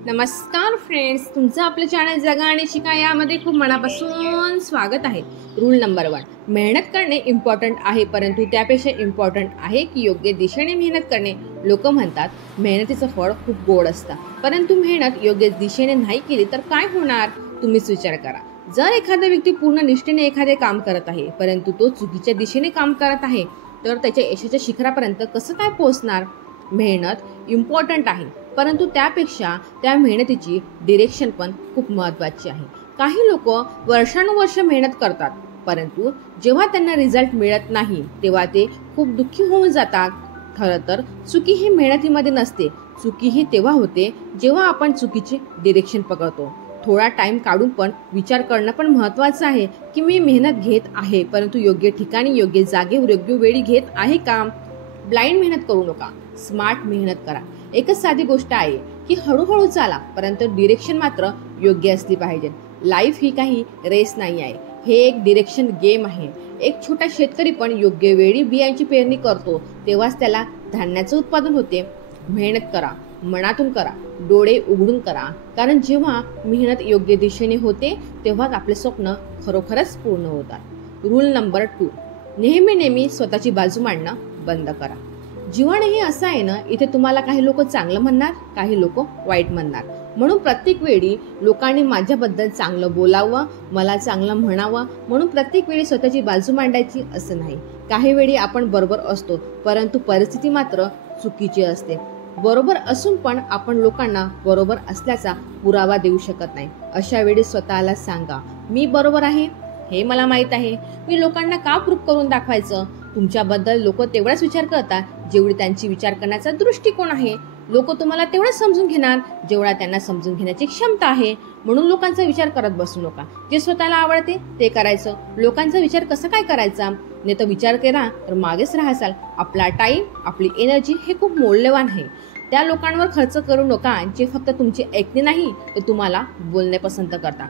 नमस्कार फ्रेंड्स, तुमचं आपलं चॅनल जगा आणि शिका यामध्ये खूप मनापासून स्वागत आहे. रूल नंबर 1, मेहनत करणे इम्पॉर्टंट आहे, परंतु त्यापेक्षा इम्पॉर्टंट आहे की योग्य दिशेने मेहनत करणे. लोक म्हणतात मेहनतीचं फळ खूप गोड असतं, परंतु मेहनत योग्य दिशेने नाही केली तर काय होणार? तुम्हीच विचार करा. जर एखादा व्यक्ती पूर्ण निष्ठेने एखादे काम करत आहे, परंतु तो चुकीच्या दिशेने काम करत आहे, तर त्याच्या यशाच्या शिखरापर्यंत कसं काय पोहोचणार? मेहनत इम्पॉर्टंट आहे, परंतु त्यापेक्षा त्या मेहनतीची डिरेक्शन पण खूप महत्त्वाची आहे. काही लोक वर्षानुवर्ष मेहनत करतात, परंतु जेव्हा त्यांना रिझल्ट मिळत नाही तेव्हा ते खूप दुःखी होऊन जातात. खरं तर चुकी ही मेहनतीमध्ये नसते, चुकी ही तेव्हा होते जेव्हा आपण चुकीची डिरेक्शन पकडतो. थोडा टाइम काढून पण विचार करणं पण महत्त्वाचं आहे की मी मेहनत घेत आहे, परंतु योग्य ठिकाणी, योग्य जागेवर, योग्य वेळी घेत आहे का? ब्लाइंड मेहनत करू नका, स्मार्ट मेहनत करा. एकच साधी गोष्ट आहे की हळूहळू चाला, परंतु डिरेक्शन मात्र योग्य असली पाहिजे. लाईफ ही काही रेस नाही आहे, हे एक डिरेक्शन गेम आहे. एक छोटा शेतकरी पण योग्य वेळी बियांची पेरणी करतो, तेव्हाच त्याला धान्याचं उत्पादन होते. मेहनत करा, मनातून करा, डोळे उघडून करा, कारण जेव्हा मेहनत योग्य दिशेने होते तेव्हाच आपले स्वप्न खरोखरच पूर्ण होतात. रूल नंबर 2, नेहमी स्वतःची बाजू मांडणं बंद करा. जीवनही असं आहे ना, इथे तुम्हाला काही लोक चांगलं म्हणणार, काही लोक वाईट म्हणणार. म्हणून प्रत्येक वेळी लोकांनी माझ्याबद्दल चांगलं बोलावं, मला चांगलं म्हणावं म्हणून प्रत्येक वेळी स्वतःची बाजू मांडायची असं नाही. काही वेळी आपण बरोबर असतो, परंतु परिस्थिती मात्र चुकीची असते. बरोबर असून पण आपण लोकांना बरोबर असल्याचा पुरावा देऊ शकत नाही. अशा वेळी स्वतःला सांगा, मी बरोबर आहे, हे मला माहित आहे. मी लोकांना का प्रूफ करून दाखवायचं? तुमच्याबद्दल लोक तेवढाच विचार करतात जेवढी त्यांची विचार करण्याचा दृष्टिकोन आहे. लोक तुम्हाला तेवढंच समजून घेणार जेवढा त्यांना समजून घेण्याची क्षमता आहे. म्हणून लोकांचा विचार करत बसू नका. जे स्वतःला आवडते ते करायचं. लोकांचा विचार कसा काय करायचा? नाही तर विचार केला तर मागेच राहाल. आपला टाइम, आपली एनर्जी हे खूप मौल्यवान आहे. त्या लोकांवर खर्च करू नका जे फक्त तुमचे ऐकणे नाही तर तुम्हाला बोलणे पसंत करतात.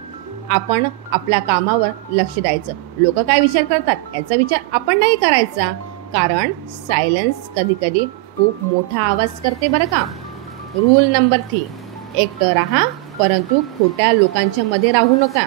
आपण आपल्या कामावर लक्ष द्यायचं. लोक काय विचार करतात याचा विचार आपण नाही करायचा, कारण सायलेन्स कधी कधी खूप मोठा आवाज करते बरं का. रूल नंबर 3, एकटं राहा, परंतु खोट्या लोकांच्या मध्ये राहू नका.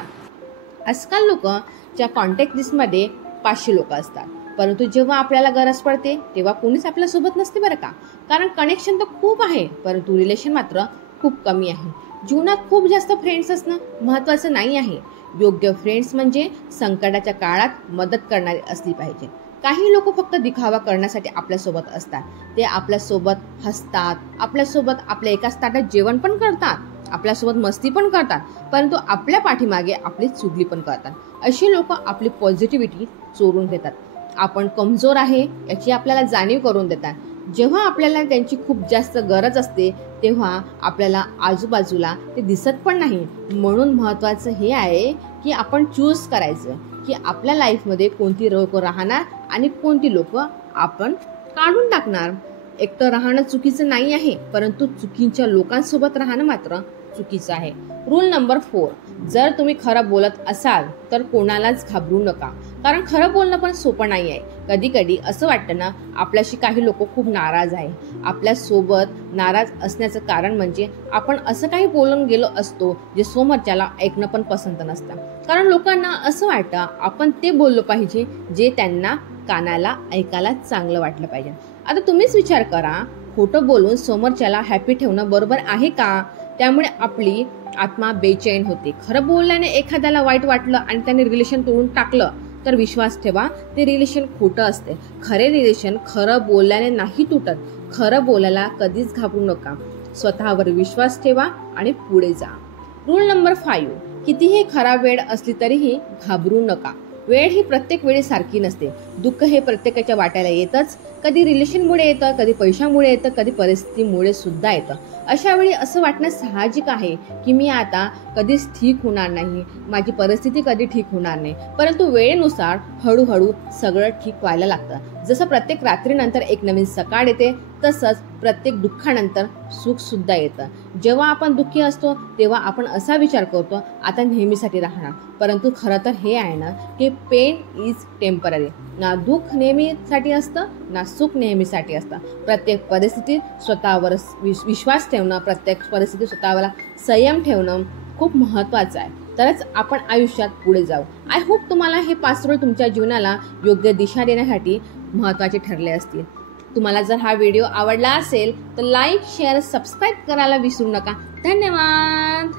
आजकाल लोकच्या कॉन्टॅक्ट लिस्टमध्ये 500 लोक असतात, परंतु जेव्हा आपल्याला गरज पडते तेव्हा कोणीच आपल्यासोबत नसते बरं का. कारण कनेक्शन तर खूप आहे, परंतु रिलेशन मात्र खूप कमी आहे. जीवनात खूप जास्त फ्रेंड्स असणं महत्त्वाचं नाही आहे. योग्य फ्रेंड्स म्हणजे संकटाच्या काळात मदत करणारे असली पाहिजे. काही लोक फक्त दिखावा करण्यासाठी आपल्यासोबत असतात. ते आपल्यासोबत हसतात, आपल्यासोबत आपल्या एकाच ताटात जेवण पण करतात, आपल्यासोबत मस्ती पण करतात, परंतु आपल्या पाठीमागे आपली चुगली पण करतात. अशी लोक आपली पॉझिटिव्हिटी चोरून घेतात. आपण कमजोर आहे याची आपल्याला जाणीव करून देतात. जेव्हा आपल्याला त्यांची खूप जास्त गरज असते तेव्हा आपल्याला आजूबाजूला ते दिसत पण नाही. म्हणून महत्त्वाचं हे आहे की आपण चूज करायचं की आपल्या लाईफमध्ये कोणती लोक राहणार आणि कोणती लोक आपण काढून टाकणार. एकटं राहणं चुकीचं नाही आहे, परंतु चुकीच्या लोकांसोबत राहणं मात्र चुकीचं आहे. रूल नंबर 4, जर तुम्ही खरं बोलत असाल तर कोणालाच घाबरू नका, कारण खरं बोलणं पण सोपं नाही आहे. कधी कधी असं वाटतं ना, आपल्याशी काही लोक खूप नाराज आहे. आपल्यासोबत नाराज असण्याचं कारण म्हणजे आपण असं काही बोलून गेलो असतो जे समोरच्याला ऐकणं पण पसंत नसतं. कारण लोकांना असं वाटतं आपण ते बोललो पाहिजे जे त्यांना कानाला ऐकायला चांगलं वाटलं पाहिजे. आता तुम्हीच विचार करा, खोटं बोलून समोरच्याला हॅपी ठेवणं बरोबर आहे का? त्यामुळे आपली आत्मा बेचैन होते. खरं बोलल्याने एखाद्याला वाईट वाटलं आणि त्याने रिलेशन तोडून टाकलं तर विश्वास ठेवा, ते रिलेशन खोटं असते. खरे रिलेशन खरं बोलल्याने नाही तुटत. खरं बोलायला कधीच घाबरू नका. स्वतःवर विश्वास ठेवा आणि पुढे जा. रूल नंबर 5, कितीही खराब वेळ असली तरीही घाबरू नका. वेळ ही प्रत्येक वेळी सारखी नसते. दुःख हे प्रत्येकाच्या वाट्याला येतच. कधी रिलेशनमुळे येतं, कधी पैशामुळे येतं, कधी परिस्थितीमुळे सुद्धा येतं. अशा वेळी असं वाटणं साहजिक आहे की मी आता कधीच ठीक होणार नाही, माझी परिस्थिती कधी ठीक होणार नाही. परंतु वेळेनुसार हळूहळू सगळं ठीक व्हायला लागतं. जसं प्रत्येक रात्रीनंतर एक नवीन सकाळ येते, तसंच प्रत्येक दुःखानंतर सुख सुद्धा येतं. जेव्हा आपण दुःखी असतो तेव्हा आपण असा विचार करतो आता नेहमीसाठी राहणार, परंतु खरं तर हे आहे ना की पेन इज टेम्पररी. ना दुःख नेहमीसाठी असतं ना सुख नेहमीसाठी असतं. प्रत्येक परिस्थितीत स्वतःवर विश्वास ठेवणं, प्रत्येक परिस्थितीत स्वतःला संयम ठेवणं खूप महत्त्वाचं आहे. तरच आपण आयुष्यात पुढे जाऊ. आय होप तुम्हाला हे 5 रूल तुमच्या जीवनाला योग्य दिशा देण्यासाठी महत्त्वाचे ठरले असतील. तुम्हाला जर हा व्हिडिओ आवडला असेल तर लाईक, शेअर, सबस्क्राईब करायला विसरू नका. धन्यवाद.